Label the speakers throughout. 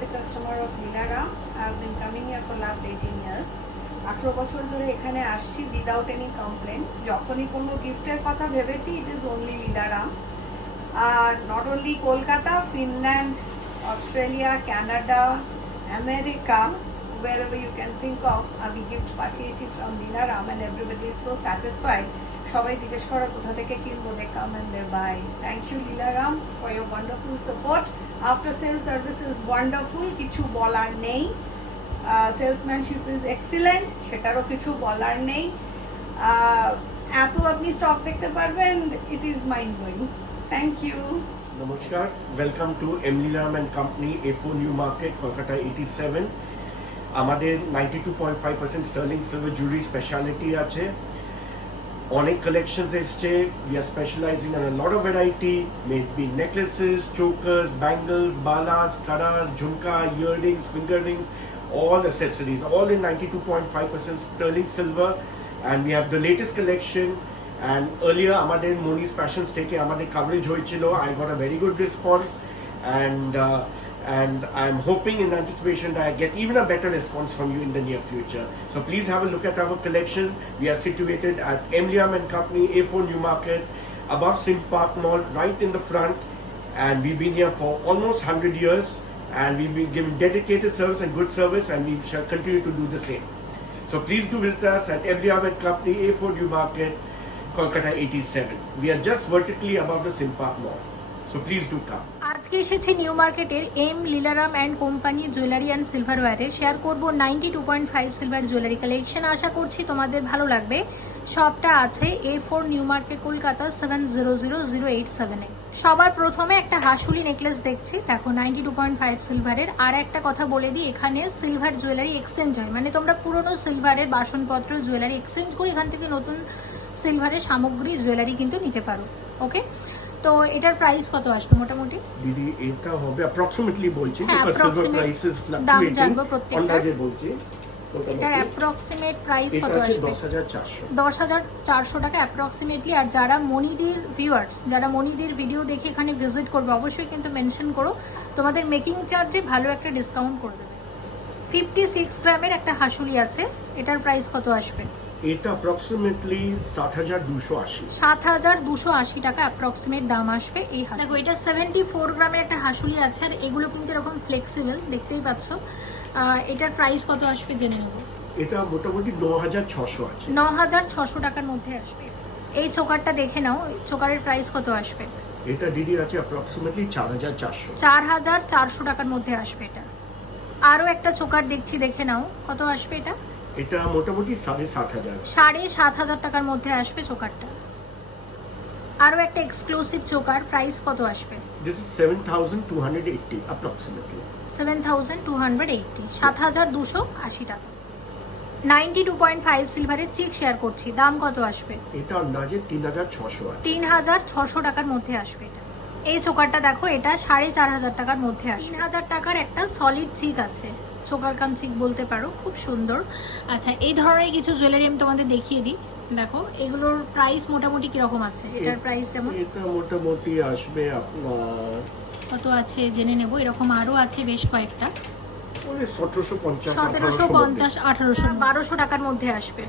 Speaker 1: happy customer of Lilaram. I've been coming here for last 18 years. আঠেরো বছর ধরে এখানে আসছি উইদাউট এনি কমপ্লেন যখনই কোনো গিফটের কথা ভেবেছি it is only Leelaram R not only Kolkata Finland Australia Canada America wherever you can think of, আমি গিফট পাঠিয়েছি from Leelaram and everybody is so satisfied সবাই জিজ্ঞেস করে কোথা থেকে কিনবো they come and they buy thank you Leelaram for your wonderful support after sale service is wonderful কিছু বলার নেই। সেলসম্যানশিপ ইজ এক্সিলেন্ট সেটারও কিছু বলার নেই। এত আপনি স্টক দেখতে পারবেন it is mind blowing thank you
Speaker 2: নমস্কার welcome to Emliram and company এফো new market Kolkata eighty seven আমাদের ninety two point five percent sterling silver jewellery speciality আছে। অনেক কালেকশনস এসছে we are specialising on lot of variety made be necklaces chokers bangles balas karas jhumka earrings finger rings all accessories all in 92.5% sterling silver and we have the latest collection and earlier আমাদের Moni's passions থেকে আমাদের coverage হয়েছিল I got a very good response and uh, and I'm hoping in anticipation that I get even a better response from you in the near future. So please have a look at our collection. We are situated at Emliam and Company, A4 Newmarket, above Sink Park Mall, right in the front. And we've been here for almost 100 years. And we've been giving dedicated service and good service, and we shall continue to do the same. So please do visit us at Emliam and Company, A4 Newmarket, Kolkata 87. We are just vertically above the Sink Park Mall. So please do come.
Speaker 3: আজকে এসেছি new মার্কেটের M, Leelaram and company jewellery and সিলভারওয়্যারে। Share করব ninety two point five silver jewellery collection. আশা করছি তোমাদের ভালো লাগবে। শপটা আছে A four new market Kolkata seven zero zero zero eight সেভেনে সবার প্রথমে একটা হাসুলি নেকলেস দেখছি। দেখো, নাইনটি টু পয়েন্ট ফাইভ সিলভারের। আর একটা কথা বলে দিই, এখানে সিলভার জুয়েলারি এক্সচেঞ্জ হয়। মানে তোমরা পুরনো সিলভারের বাসনপত্র, জুয়েলারি এক্সচেঞ্জ করে এখান থেকে নতুন সিলভারের সামগ্রী, জুয়েলারি কিন্তু নিতে পারো। ওকে তো এটার প্রাইস কত আসবে মোটামুটি?
Speaker 2: দিদি এটা হবে অ্যাপ্রক্সিমেটলি বলছি বিকজ সিলভার
Speaker 3: approximate
Speaker 2: প্রাইসেস
Speaker 3: দাম জানব প্রত্যেকটার।
Speaker 2: অন্দাজে বলছি।
Speaker 3: এটার অ্যাপ্রক্সিমেট প্রাইস কত আসবে?
Speaker 2: দশ হাজার চারশো।
Speaker 3: দশ হাজার চারশো টাকা অ্যাপ্রক্সিমেটলি আর যারা মনিদির ভিউয়ার্স যারা মনিদির ভিডিও দেখে এখানে ভিজিট করবে অবশ্যই কিন্তু মেনশন করো। তোমাদের মেকিং চার্জে ভালো একটা ডিসকাউন্ট করে দেবে। ফিফটি সিক্স গ্রামের একটা হাসুলি আছে এটার প্রাইস কত আসবে?
Speaker 2: এটা অ্যাপ্রক্সিমেটলি সাত হাজার দুশো আশি।
Speaker 3: সাত হাজার দুশো আশি টাকা অ্যাপ্রক্সিমেট দাম আসবে এই হাসুলি দেখো এটা সেভেন্টি ফোর গ্রামের একটা হাসুলি আছে আর এগুলো কিন্তু এরকম ফ্লেক্সিবল দেখতেই পাচ্ছ। এটার প্রাইস কত আসবে জেনে নেব।
Speaker 2: এটা মোটামুটি ন হাজার ছশো আছে
Speaker 3: ন হাজার ছশো টাকার মধ্যে আসবে। এই চোকারটা দেখে নাও চোকারের প্রাইস কত আসবে।
Speaker 2: এটা দিদি আছে অ্যাপ্রক্সিমেটলি চার হাজার চারশো।
Speaker 3: চার হাজার চারশো টাকার মধ্যে আসবে এটা। আরও একটা চোকার দেখছি দেখে নাও কত আসবে এটা?
Speaker 2: এটা মোটামুটি সাড়ে সাত হাজার।
Speaker 3: সাড়ে সাত হাজার টাকার মধ্যে আসবে চোকারটা। আরও একটা এক্সক্লুসিভ চোকার প্রাইস কত আসবে?
Speaker 2: This is seven thousand two hundred eighty approximately
Speaker 3: seven thousand two hundred eighty সাত হাজার দুশো আশি টাকা। নাইনটি টু পয়েন্ট ফাইভ সিলভারের চিক শেয়ার করছি দাম কত আসবে?
Speaker 2: এটা আন্দাজে তিন হাজার ছশো
Speaker 3: তিন হাজার ছশো টাকার মধ্যে আসবে এটা। এই চোকারটা দেখো এটা সাড়ে চার হাজার টাকার মধ্যে আসবে। তিন হাজার টাকার একটা সলিড চিক আছে। চোকার কাম চিক বলতে পারো খুব সুন্দর। আচ্ছা এই ধরনের কিছু জুয়েলারি আমি তোমাদের দেখিয়ে দিই। দেখো এগুলোর প্রাইস মোটামুটি কীরকম আছে? এটার প্রাইস যেমন?
Speaker 2: এটা মোটামুটি আসবে আপনার
Speaker 3: কত আছে জেনে নেব এরকম আরও আছে বেশ কয়েকটা।
Speaker 2: ওই সতেরোশো পঞ্চাশ
Speaker 3: আঠারোশো বারোশো টাকার মধ্যে আসবে।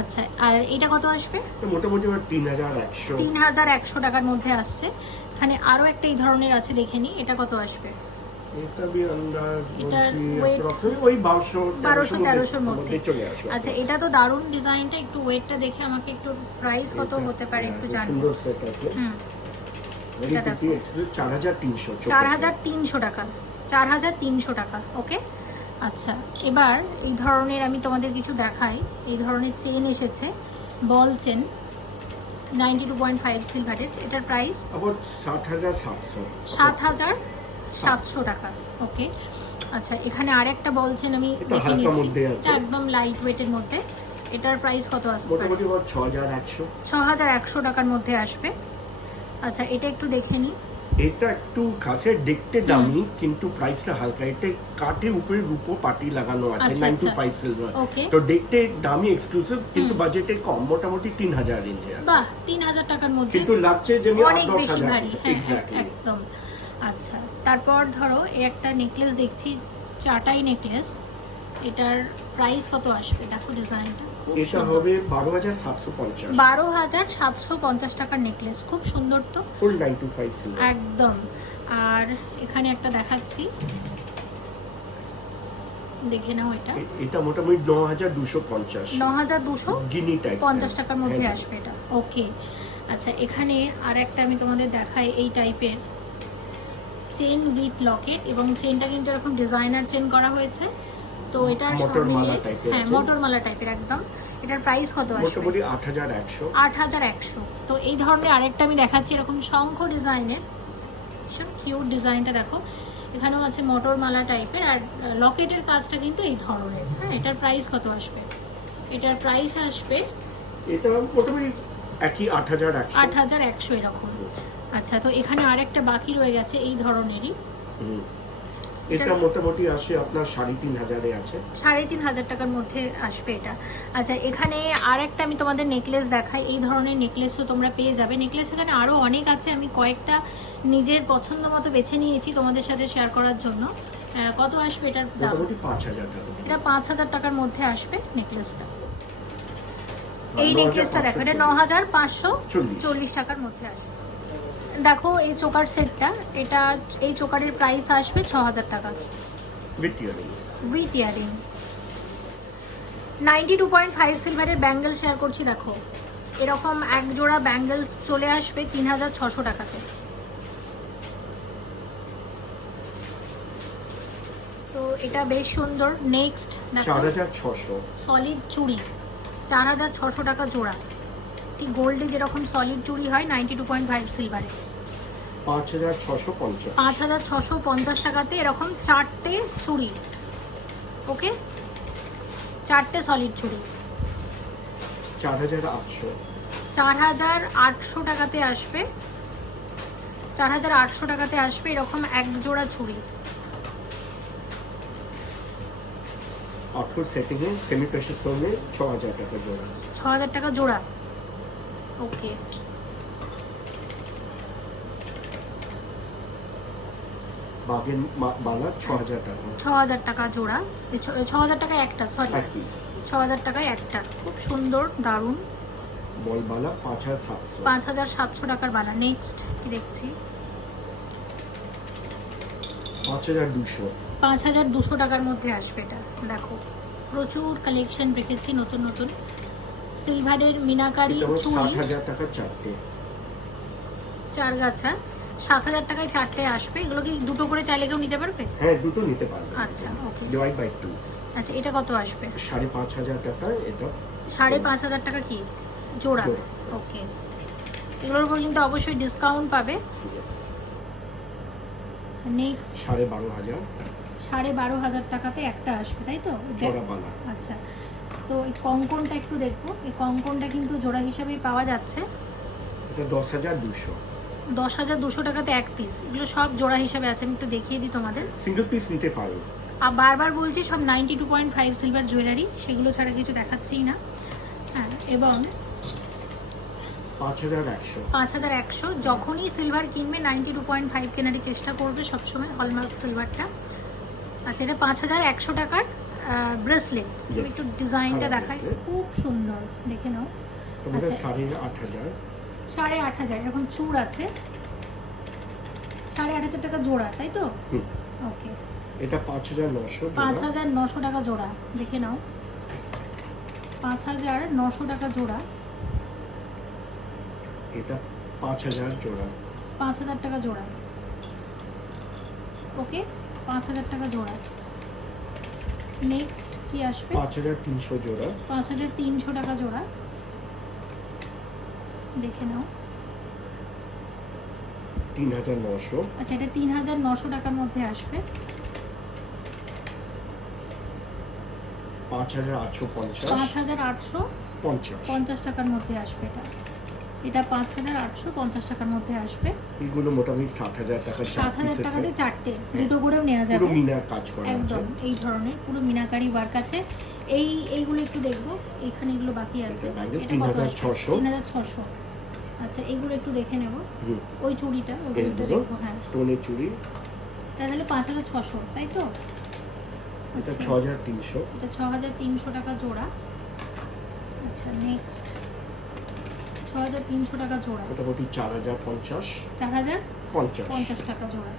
Speaker 3: আচ্ছা আর এটা কত আসবে?
Speaker 2: মোটামুটি তিন হাজার একশো।
Speaker 3: তিন হাজার একশো টাকার মধ্যে আসছে। এখানে আরও একটা এই ধরনের আছে দেখে নিই এটা কত আসবে?
Speaker 2: এটা বি আন্দাজ বলছি ওই
Speaker 3: মধ্যে
Speaker 2: চলে আসবে
Speaker 3: আচ্ছা এটা তো দারুণ ডিজাইনটা একটু ওয়েটটা দেখে আমাকে একটু প্রাইস কত হতে পারে একটু জানব।
Speaker 2: সুন্দর সেট আছে।
Speaker 3: হুম। এটা
Speaker 2: চার হাজার তিনশো
Speaker 3: চার হাজার তিনশো টাকা চার হাজার তিনশো টাকা ওকে আচ্ছা এবার এই ধরনের আমি তোমাদের কিছু দেখাই। এই ধরনের চেন এসেছে ball chain ninety two point five সিলভারের এটার প্রাইস
Speaker 2: সাত হাজার সাতশো।
Speaker 3: সাত হাজার সাতশো টাকা ওকে আচ্ছা এখানে আরেকটা বলছেন আমি দেখে নিচ্ছি। এটা একদম লাইট ওয়েটের মধ্যে। এটার প্রাইস কত আসবে
Speaker 2: মোটামুটি আবার ছ হাজার একশো।
Speaker 3: ছ হাজার একশো টাকার মধ্যে আসবে। আচ্ছা এটা একটু দেখে নিই।
Speaker 2: এটা একটু কাছে দেখতে দামি কিন্তু প্রাইসটা হালকা। এটা কাঠে উপরে রূপো পাটি লাগানো আছে
Speaker 3: আচ্ছা,
Speaker 2: নাইন টু
Speaker 3: আচ্ছা।
Speaker 2: ফাইভ সিলভার
Speaker 3: ওকে
Speaker 2: তো দেখতে দামি এক্সক্লুসিভ কিন্তু বাজেটে কম মোটামুটি তিন হাজার রেঞ্জে আছে।
Speaker 3: বাহ তিন হাজার টাকার মধ্যে
Speaker 2: কিন্তু লাগছে যে আমি আট
Speaker 3: অনেক
Speaker 2: দশ
Speaker 3: বেশি
Speaker 2: হাজার।
Speaker 3: ভারী। হ্যাঁ, হ্যাঁ
Speaker 2: এক্স্যাক্টলি
Speaker 3: একদম। আচ্ছা তারপর ধরো এই একটা নেকলেস দেখছি চাটাই নেকলেস এটার প্রাইস কত আসবে? দেখো ডিজাইনটা
Speaker 2: এটা হবে বারো হাজার সাতশো পঞ্চাশ।
Speaker 3: বারো হাজার সাতশো পঞ্চাশ টাকার নেকলেস খুব সুন্দর তো?
Speaker 2: ফুল নাইন টু ফাইভ
Speaker 3: একদম। আর এখানে একটা দেখাচ্ছি। দেখে নাও এটা।
Speaker 2: এটা মোটামুটি ন হাজার দুশো পঞ্চাশ।
Speaker 3: ন হাজার দুশো
Speaker 2: গিনি টাইপ
Speaker 3: পঞ্চাশ টাকার মধ্যে আসবে এটা। ওকে আচ্ছা এখানে আর একটা আমি তোমাদের দেখাই এই টাইপের চেন উইথ লকেট এবং চেনটা কিন্তু এরকম ডিজাইনার চেন করা হয়েছে। তো এটার সব মিলিয়ে হ্যাঁ
Speaker 2: আছে।
Speaker 3: মোটর মালা টাইপের একদম। এটার প্রাইস কত আসবে?
Speaker 2: মোটামুটি আট হাজার একশো।
Speaker 3: তো এই ধরনের আরেকটা আমি দেখাচ্ছি এরকম শঙ্খ ডিজাইনের ভীষণ কিউট ডিজাইনটা দেখো। এখানেও আছে মোটর মালা টাইপের আর লকেটের কাজটা কিন্তু এই ধরনের। হ্যাঁ এটার প্রাইস কত আসবে? এটার প্রাইস আসবে
Speaker 2: এটা মোটামুটি একই আট হাজার একশো।
Speaker 3: আট হাজার একশো এরকম। আচ্ছা তো এখানে আরেকটা বাকি রয়ে গেছে এই ধরনেরই।
Speaker 2: এটা মোটামুটি আসে আপনার সাড়ে তিন হাজারে আছে।
Speaker 3: সাড়ে তিন হাজার টাকার মধ্যে আসবে এটা। আচ্ছা এখানে আর একটা আমি তোমাদের নেকলেস দেখাই। এই ধরনের নেকলেসও তোমরা পেয়ে যাবে। নেকলেস এখানে আরও অনেক আছে। আমি কয়েকটা নিজের পছন্দ মতো বেছে নিয়েছি তোমাদের সাথে শেয়ার করার জন্য। কত আসবে এটার দাম?
Speaker 2: মোটামুটি পাঁচ হাজার টাকা।
Speaker 3: এটা পাঁচ হাজার টাকার মধ্যে আসবে নেকলেসটা। এই নেকলেসটা দেখো এটা ন হাজার পাঁচশো।
Speaker 2: চল্লিশ
Speaker 3: টাকার মধ্যে আসবে। দেখো এই চোকার সেটটা এটা এই চোকারের প্রাইস আসবে ছ হাজার টাকা with earring ninety two point five সিলভারের ব্যাঙ্গেল শেয়ার করছি দেখো। এরকম এক জোড়া ব্যাঙ্গেলস চলে আসবে তিন হাজার ছশো টাকাতে। তো এটা বেশ সুন্দর। নেক্সট সলিড চুড়ি। চার হাজার ছশো টাকা জোড়া। ঠিক গোল্ডে যেরকম সলিড চুড়ি হয় নাইনটি টু পয়েন্ট ফাইভ সিলভারে
Speaker 2: পাঁচ হাজার ছশো পঞ্চাশ।
Speaker 3: পাঁচ হাজার ছশো পঞ্চাশ টাকাতে এরকম চারটে চুড়ি ওকে? চারটে সলিড চুড়ি
Speaker 2: চার হাজার আটশো।
Speaker 3: চার হাজার আটশো টাকাতে আসবে। চার হাজার আটশো টাকাতে আসবে এরকম এক জোড়া চুড়ি
Speaker 2: আঠেরো সেটিংয়ে সেমি প্রেশার স্টোনে ছ হাজার টাকা জোড়া।
Speaker 3: ছ হাজার টাকা জোড়া। ওকে।
Speaker 2: বাগের বালা ছ হাজার টাকা।
Speaker 3: ছ হাজার টাকা জোড়া। ছ হাজার টাকা একটা সরি
Speaker 2: এক পিস
Speaker 3: ছ হাজার টাকায় একটা। খুব সুন্দর দারুণ।
Speaker 2: বল বালা পাঁচ হাজার সাতশো।
Speaker 3: পাঁচ হাজার সাতশো টাকার বালা। নেক্সট কি দেখছি?
Speaker 2: পাঁচ হাজার দুশো।
Speaker 3: পাঁচ হাজার দুশো টাকার মধ্যে আসবে এটা। দেখো প্রচুর কালেকশন রেখেছি নতুন নতুন। সিলভারের মিনাকারি চুড়ি।
Speaker 2: হাজার টাকা চারটে।
Speaker 3: চার গাছা। সাত হাজার টাকায় চারটে আসবে। এগুলো কি দুটো করে চাইলে কেউ নিতে পারবে?
Speaker 2: হ্যাঁ দুটো নিতে পারবে।
Speaker 3: আচ্ছা ওকে।
Speaker 2: ডিভাইড বাই টু
Speaker 3: আচ্ছা এটা কত আসবে?
Speaker 2: সাড়ে পাঁচ হাজার টাকা এটা।
Speaker 3: সাড়ে পাঁচ হাজার টাকা কি? জোড়া। ওকে। এগুলোর উপর কিন্তু অবশ্যই ডিসকাউন্ট পাবে। নেক্সট
Speaker 2: সাড়ে বারো হাজার।
Speaker 3: সাড়ে বারো হাজার টাকাতে একটা আসবে তাই তো? আচ্ছা তো এই কঙ্কনটা একটু দেখব। এই কঙ্কনটা কিন্তু জোড়া হিসাবেই পাওয়া যাচ্ছে।
Speaker 2: এটা দশ হাজার দুশো।
Speaker 3: দশ হাজার দুশো টাকাতে এক পিস এগুলো সব জোড়া হিসাবে আছে আমি একটু দেখিয়ে দিই তোমাদের।
Speaker 2: সিঙ্গেল পিস নিতে পারো।
Speaker 3: আর বারবার বলছি সব ninety two point five silver jewellery সেগুলো ছাড়া কিছু দেখাচ্ছিই না। হ্যাঁ এবং
Speaker 2: পাঁচ হাজার একশো।
Speaker 3: যখনই সিলভার কিনবে নাইনটি টু পয়েন্ট ফাইভ কেনারই চেষ্টা করবে সবসময় হলমার্ক সিলভারটা আচ্ছা এটা পাঁচ হাজার একশো টাকার ব্রেসলেট. একটু ডিজাইনটা দেখাই। খুব সুন্দর দেখে নাও। আচ্ছা।
Speaker 2: সাড়ে আট হাজার
Speaker 3: এরকম চূড় আছে। সাড়ে আট হাজার টাকা জোড়া তাই তো? ওকে।
Speaker 2: এটা পাঁচ হাজার নশো
Speaker 3: পাঁচ হাজার নশো টাকা জোড়া দেখে নাও। পাঁচ হাজার নশো টাকা জোড়া।
Speaker 2: এটা পাঁচ হাজার জোড়া।
Speaker 3: পাঁচ হাজার টাকা জোড়া। ওকে পাঁচ হাজার টাকা জোড়া। নেক্সট কি আসবে?
Speaker 2: পাঁচ হাজার তিনশো জোড়া।
Speaker 3: পাঁচ হাজার তিনশো টাকা জোড়া। দেখে নাও।
Speaker 2: তিন হাজার নশো
Speaker 3: আচ্ছা এটা তিন হাজার নশো টাকার মধ্যে আসবে।
Speaker 2: পাঁচ হাজার আটশো পঞ্চাশ।
Speaker 3: পাঁচ হাজার আটশো
Speaker 2: পঞ্চাশ।
Speaker 3: পঞ্চাশ। টাকার মধ্যে আসবে এটা। এটা পাঁচ হাজার আটশো পঞ্চাশ টাকার মধ্যে আসবে।
Speaker 2: এগুলো মোটামুটি সাত হাজার টাকা
Speaker 3: সাত হাজার টাকাতে চারটে। দুটো করেও নেওয়া
Speaker 2: পুরো
Speaker 3: যাবে
Speaker 2: মিনার কাজ করা
Speaker 3: একদম এই ধরনের পুরো মিনাকারি ওয়ার্ক আছে। এই এইগুলো একটু দেখব। এখানে এগুলো বাকি আছে।
Speaker 2: এটা
Speaker 3: কত
Speaker 2: 3600
Speaker 3: তিন হাজার ছশো আচ্ছা এগুলো একটু দেখে নেব। ওই চুড়িটা ওই
Speaker 2: এই
Speaker 3: চুড়িটা
Speaker 2: দুটো
Speaker 3: দেখব হ্যাঁ।
Speaker 2: স্টোনের চুড়ি।
Speaker 3: তাহলে পাঁচ হাজার ছশো তাই তো?
Speaker 2: এটা
Speaker 3: আচ্ছা।
Speaker 2: ছ হাজার তিনশো।
Speaker 3: এটা ছ হাজার তিনশো টাকা জোড়া। আচ্ছা নেক্সট ছ হাজার তিনশো টাকা জোড়া।
Speaker 2: মোটামুটি চার হাজার পঞ্চাশ।
Speaker 3: চার হাজার
Speaker 2: পঞ্চাশ।
Speaker 3: পঞ্চাশ টাকা জোড়া।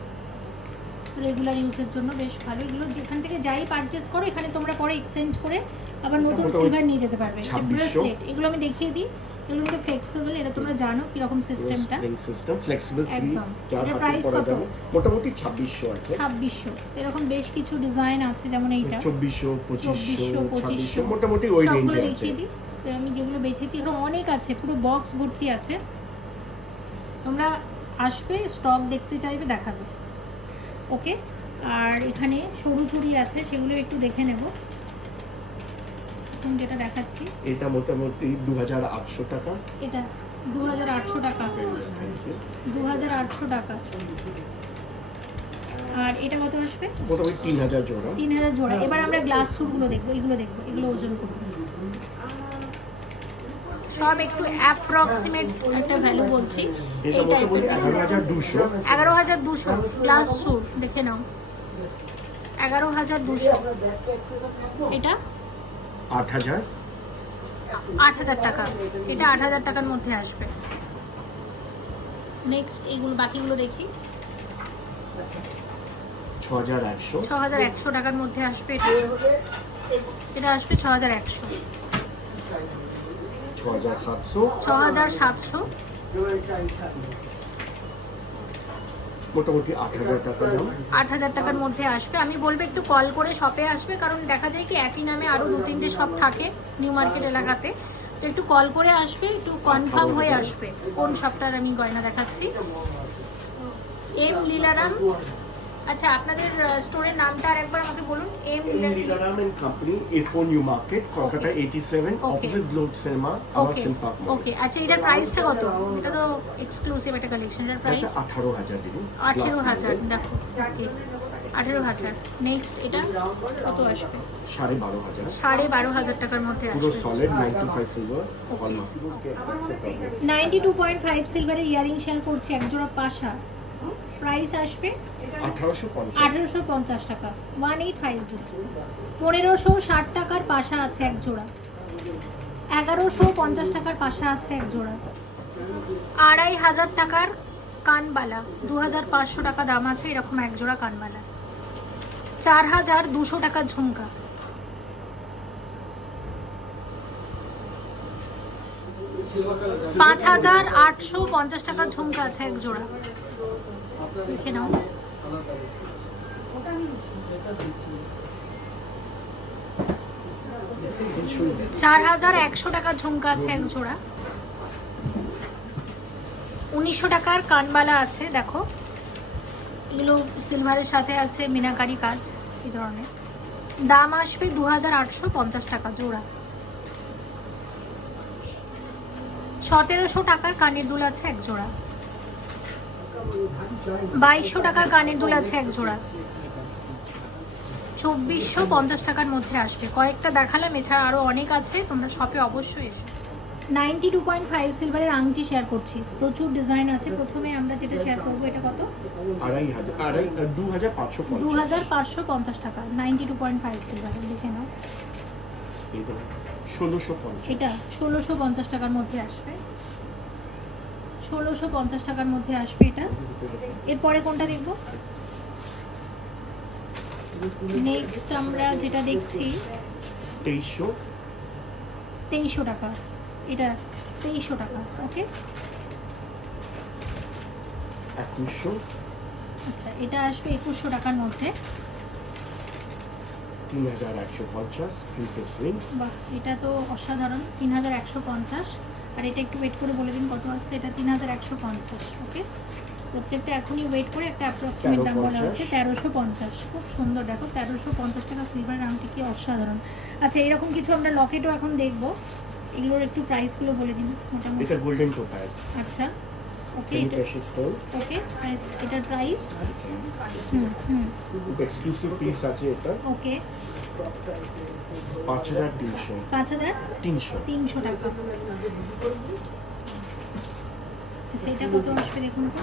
Speaker 3: রেগুলার ইউজের জন্য বেশ ভালো। এগুলো যেখান থেকে যাই পারচেস করো এখানে তোমরা পরে এক্সচেঞ্জ করে আবার নতুন সিলভার নিয়ে যেতে পারবে। ব্রেসলেট এগুলো আমি দেখিয়ে দিই। এগুলো কিন্তু ফ্লেক্সিবল এটা তোমরা জানো কীরকম সিস্টেমটা
Speaker 2: স্প্রিং সিস্টেম ফ্লেক্সিবল ফ্রি
Speaker 3: একদম।
Speaker 2: যার
Speaker 3: এটার
Speaker 2: হাতে
Speaker 3: price
Speaker 2: পরা
Speaker 3: কত?
Speaker 2: মোটামুটি ছাব্বিশশো আছে।
Speaker 3: ছাব্বিশশো। এরকম বেশ কিছু ডিজাইন আছে যেমন এইটা।
Speaker 2: চব্বিশশো পঁচিশশো
Speaker 3: চব্বিশশো
Speaker 2: ছাব্বিশশো
Speaker 3: পঁচিশশো
Speaker 2: মোটামুটি ওই রেঞ্জে আছে
Speaker 3: দেখিয়ে দিই। আমি যেগুলো বেছেছি এরকম অনেক আছে পুরো বক্স ভর্তি আছে। তোমরা আসবে স্টক দেখতে চাইবে দেখাবে। ওকে আর এখানে সরু চুড়ি আছে সেগুলো একটু দেখে নেব। এখন যেটা দেখাচ্ছি
Speaker 2: এটা মোটামুটি দু হাজার আটশো টাকা।
Speaker 3: এটা দু হাজার আটশো টাকা। দু হাজার আটশো টাকা। আর এটা কত আসবে?
Speaker 2: মোটামুটি তিন হাজার জোড়া।
Speaker 3: তিন হাজার জোড়া। এবার আমরা গ্লাস স্যুটগুলো দেখব এগুলো দেখব এগুলো ওজন করব। সব একটু অ্যাপ্রক্সিমেট একটা ভ্যালু বলছি।
Speaker 2: এটা এগারো হাজার দুশো।
Speaker 3: গ্লাস স্যুট দেখে নাও। এগারো হাজার দুশো। এটা?
Speaker 2: আট হাজার?
Speaker 3: আট হাজার টাকা। এটা আট হাজার টাকার মধ্যে আসবে। নেক্সট এইগুলো বাকিগুলো দেখি।
Speaker 2: ছ হাজার একশো।
Speaker 3: ছ হাজার একশো টাকার মধ্যে আসবে এটা। এটা আসবে ছ হাজার একশো।
Speaker 2: ছ হাজার সাতশো।
Speaker 3: ছ হাজার সাতশো।
Speaker 2: মোটামুটি আট হাজার টাকা দাম
Speaker 3: আট হাজার টাকার মধ্যে আসবে। আমি বলব একটু কল করে শপে আসবে কারণ দেখা যায় কি একই নামে আরও দু তিনটে শপ থাকে নিউ মার্কেট এলাকাতে। তো একটু কল করে আসবে একটু কনফার্ম হয়ে আসবে কোন শপটার আমি গয়না দেখাচ্ছি। এম লীলারাম আচ্ছা আপনাদের স্টোরের নামটা আর একবার আমাকে বলুন M
Speaker 2: Leelaram and company A four new market Kolkata eighty seven
Speaker 3: Okay.
Speaker 2: Opposite globe cinema আমার
Speaker 3: ওকে
Speaker 2: সিম্পাক
Speaker 3: ওকে আচ্ছা এটার প্রাইসটা কত? এটা তো এক্সক্লুসিভ একটা কালেকশন এটার প্রাইস
Speaker 2: আচ্ছা আঠারো হাজার দিন
Speaker 3: আঠেরো হাজার দেখো ওকে আঠেরো হাজার। নেক্সট এটা কত আসবে?
Speaker 2: সাড়ে বারো হাজার।
Speaker 3: সাড়ে বারো হাজার টাকার মধ্যে আসবে।
Speaker 2: Solid ninety five silver
Speaker 3: ninety two point five সিলভারের ইয়ারিং শেয়ার করছি এক জোড়া পাশা। প্রাইস আসবে
Speaker 2: আঠারোশো পঞ্চাশ।
Speaker 3: টাকা। ওয়ান এইট ফাইভ জিরো পনেরোশো ষাট টাকার পাশা আছে এক জোড়া। এগারোশো পঞ্চাশ টাকার পাশা আছে এক জোড়া। আড়াই হাজার টাকার কানবালা। দু হাজার পাঁচশো টাকা দাম আছে, এরকম এক জোড়া কানবালা। চার হাজার দুশো টাকার ঝুমকা। পাঁচ হাজার আটশো পঞ্চাশ টাকার ঝুমকা আছে এক জোড়া। দেখে নাও। চার হাজার একশো টাকার ঝুমকা আছে এক জোড়া উনিশশো টাকার কানবালা আছে, দেখো। এগুলো সিলভারের সাথে আছে মিনাকারি কাজ, এই ধরনের। দাম আসবে দু হাজার আটশো পঞ্চাশ টাকা জোড়া। সতেরোশো টাকার কানের দুল আছে এক জোড়া। বাইশশো টাকার কানের দুল আছে এক জোড়া। চব্বিশশো পঞ্চাশ টাকার মধ্যে আসবে। কয়েকটা দেখালাম এছাড়া আরও অনেক আছে তোমরা শপে অবশ্যই এসো। নাইনটি টু পয়েন্ট ফাইভ সিলভারের আংটি শেয়ার করছি। প্রচুর ডিজাইন আছে। প্রথমে আমরা যেটা শেয়ার করব এটা কত?
Speaker 2: আড়াই হাজার আড়াই দু হাজার পাঁচশো
Speaker 3: দু
Speaker 2: পঞ্চাশ।
Speaker 3: হাজার পাঁচশো পঞ্চাশ টাকা নাইনটি টু পয়েন্ট ফাইভ সিলভারের দেখে নাও।
Speaker 2: ষোলোশো
Speaker 3: এটা ষোলোশো পঞ্চাশ টাকার মধ্যে আসবে। ষোলোশো পঞ্চাশ টাকার মধ্যে আসবে এটা। এরপরে কোনটা দেখব? নেক্সট আমরা যেটা দেখছি
Speaker 2: তেইশশো।
Speaker 3: তেইশশো টাকা। এটা তেইশশো টাকা ওকে
Speaker 2: একুশশো।
Speaker 3: আচ্ছা এটা আসবে একুশশো টাকার মধ্যে।
Speaker 2: তিন হাজার একশো পঞ্চাশ প্রিন্সেস রিং
Speaker 3: বাহ এটা তো অসাধারণ। তিন হাজার একশো পঞ্চাশ। আর এটা একটু ওয়েট করে বলে দিন কত আসছে? এটা তিন হাজার একশো পঞ্চাশ ওকে প্রত্যেকটা এখনই ওয়েট করে একটা অ্যাপ্রক্সিমেট দাম বলা হচ্ছে তেরোশো পঞ্চাশ। খুব সুন্দর দেখো তেরোশো পঞ্চাশ টাকা সিলভার আংটি কি অসাধারণ। আচ্ছা এরকম কিছু আমরা লকেটও এখন দেখব। এগুলোর একটু প্রাইসগুলো বলে দিন মোটামুটি।
Speaker 2: এটা গোল্ডেন টোপাস
Speaker 3: আচ্ছা। Okay
Speaker 2: precious stone
Speaker 3: okay price এটার price hmm hmm
Speaker 2: exclusive piece আছে এটা।
Speaker 3: ওকে
Speaker 2: পাঁচ হাজার তিনশো।
Speaker 3: পাঁচ হাজার
Speaker 2: তিনশো।
Speaker 3: তিনশো টাকা। আচ্ছা এটা কত আসবে দেখুন তো?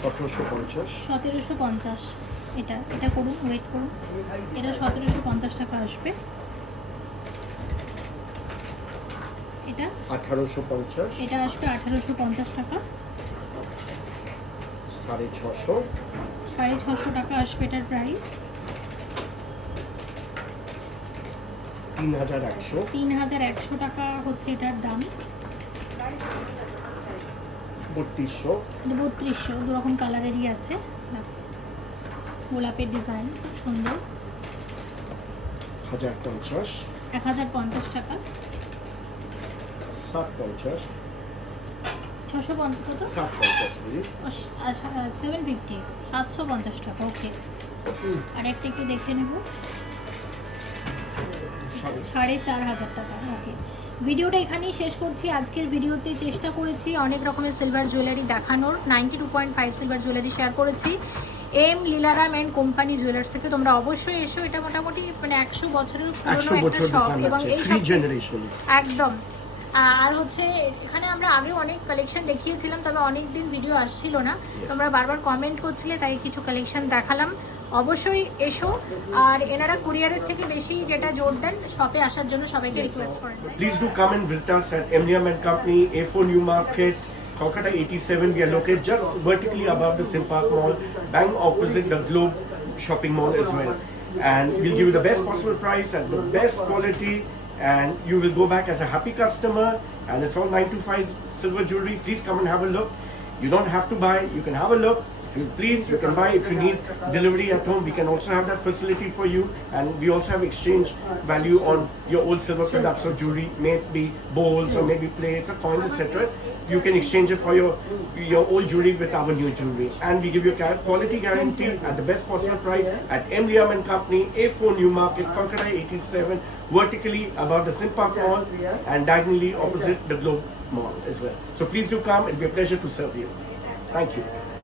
Speaker 2: সতেরোশো পঞ্চাশ।
Speaker 3: সতেরোশো পঞ্চাশ। এটা এটা করুন ওয়েট করুন। এটা সতেরোশো পঞ্চাশ টাকা আসবে। এটা?
Speaker 2: আঠারোশো পঞ্চাশ।
Speaker 3: এটা আসবে আঠারোশো পঞ্চাশ টাকা।
Speaker 2: সাড়ে ছশো।
Speaker 3: সাড়ে ছশো টাকা আসবে এটার প্রাইস
Speaker 2: তিন হাজার একশো।
Speaker 3: তিন হাজার একশো টাকা হচ্ছে এটার দাম।
Speaker 2: বত্রিশশো।
Speaker 3: বত্রিশশো দু রকম কালারেরই আছে। গোলাপের ডিজাইন খুব সুন্দর।
Speaker 2: হাজার পঞ্চাশ।
Speaker 3: এক হাজার পঞ্চাশ টাকা।
Speaker 2: ষাট পঞ্চাশ
Speaker 3: ছশো পঞ্চাশ
Speaker 2: ষাট পঞ্চাশ
Speaker 3: সেভেন ফিফটি সাতশো পঞ্চাশ টাকা ওকে আর একটা একটু দেখে নেব।
Speaker 2: সাড়ে
Speaker 3: চার হাজার টাকা ওকে ভিডিওটা এখানেই শেষ করছি। আজকের ভিডিওতে চেষ্টা করেছি অনেক রকমের সিলভার জুয়েলারি দেখানোর। Ninety two point five silver jewellery share করেছি। M Leelaram and company jewellers থেকে তোমরা অবশ্যই এসো। এটা মোটামুটি মানে একশো বছরের পুরনো একটা শপ এবং এই একদম। আর হচ্ছে এখানে আমরা আগে অনেক কালেকশন দেখিয়েছিলাম তবে অনেক দিন ভিডিও আসছিল না। তোমরা বারবার কমেন্ট করছিলে তাই কিছু কালেকশন দেখালাম। অবশ্যই এসো আর এনারা কুরিয়ারের থেকে বেশি যেটা জোর দেন শপে আসার জন্য সবাইকে রিকোয়েস্ট করেন
Speaker 2: please do come and visit us at MDM and company F new market Kolkata 87 year লোকে just vertically about the Simpak mall bank opposite the globe shopping mall as well And we'll give you the best possible price and the best quality. And you will go back as a happy customer. And it's all 925 silver jewelry. Please come and have a look. You don't have to buy, you can have a look. Please, you can buy. If you need delivery at home, we can also have that facility for you. And we also have exchange value on your old silver products or jewelry, maybe bowls or maybe plates or coins, etc. You can exchange it for your your old jewelry with our new jewelry. And we give you a quality guarantee at the best possible price at M. And Company, A4 New Market, Kolkata 87, vertically above the Simpark Mall and diagonally opposite the Globe Mall as well. So please do come. It'll be a pleasure to serve you. Thank you.